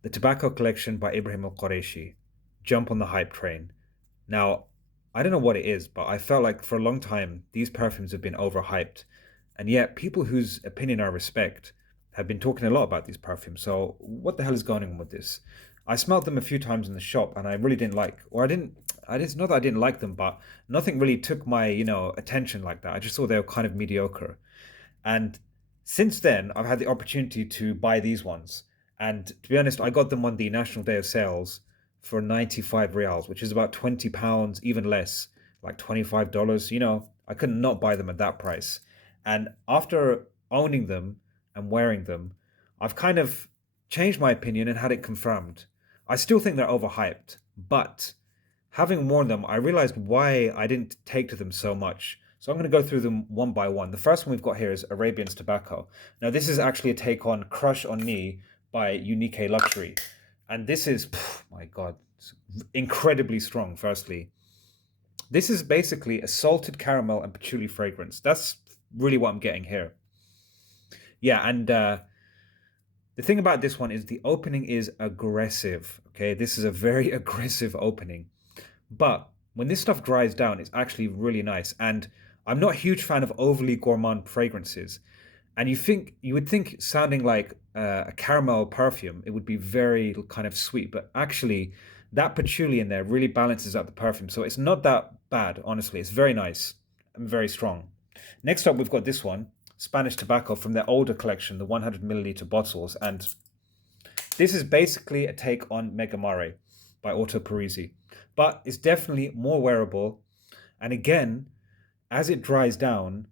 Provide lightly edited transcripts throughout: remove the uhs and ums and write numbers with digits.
The Tobacco Collection by Ibrahim Al Qurashi. Jump on the hype train. Now, I don't know what it is, but I felt like for a long time these perfumes have been overhyped. And yet, people whose opinion I respect have been talking a lot about these perfumes. So, what the hell is going on with this? I smelled them a few times in the shop and I really didn't like, or I didn't, not that I didn't like them, but nothing really took my, attention like that. I just thought they were kind of mediocre. And since then, I've had the opportunity to buy these ones. And to be honest, I got them on the National Day of Sales for 95 reals, which is about £20, even less, like $25. I could not buy them at that price. And after owning them and wearing them, I've kind of changed my opinion and had it confirmed. I still think they're overhyped, but having worn them, I realized why I didn't take to them so much. So I'm going to go through them one by one. The first one we've got here is Arabian's Tobacco. Now, this is actually a take on Crush on Me by Unique Luxury. And this is, my God, incredibly strong, firstly. This is basically a salted caramel and patchouli fragrance. That's really what I'm getting here. Yeah, and the thing about this one is the opening is aggressive. Okay, this is a very aggressive opening. But when this stuff dries down, it's actually really nice. And I'm not a huge fan of overly gourmand fragrances. And you would think sounding like a caramel perfume, it would be very kind of sweet. But actually, that patchouli in there really balances out the perfume. So it's not that bad, honestly. It's very nice and very strong. Next up, we've got this one, Spanish Tobacco from their older collection, the 100 milliliter bottles. And this is basically a take on Mega Mare by Otto Parisi, but it's definitely more wearable. And again, as it dries down,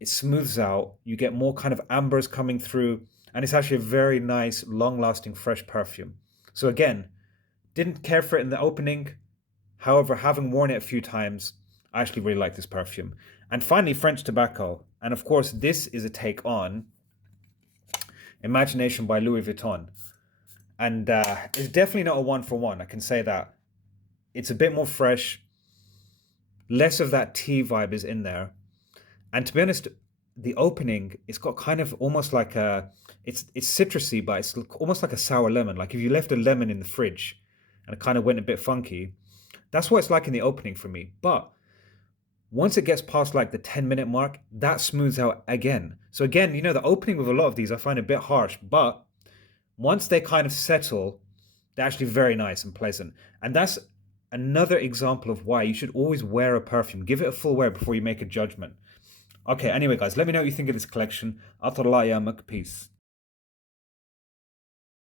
it smooths out. You get more kind of ambers coming through, and it's actually a very nice, long lasting, fresh perfume. So, again, didn't care for it in the opening. However, having worn it a few times, I actually really like this perfume. And finally, French Tobacco. And of course, this is a take on Imagination by Louis Vuitton. And it's definitely not a one for one, I can say that. It's a bit more fresh, less of that tea vibe is in there. And to be honest, the opening, it's got kind of almost like it's citrusy, but it's almost like a sour lemon. Like if you left a lemon in the fridge and it kind of went a bit funky, that's what it's like in the opening for me. But once it gets past like the 10-minute mark, that smooths out again. So again, the opening with a lot of these I find a bit harsh, but once they kind of settle, they're actually very nice and pleasant. And that's another example of why you should always wear a perfume. Give it a full wear before you make a judgment. Okay, anyway, guys, let me know what you think of this collection. Atallah yamak, peace.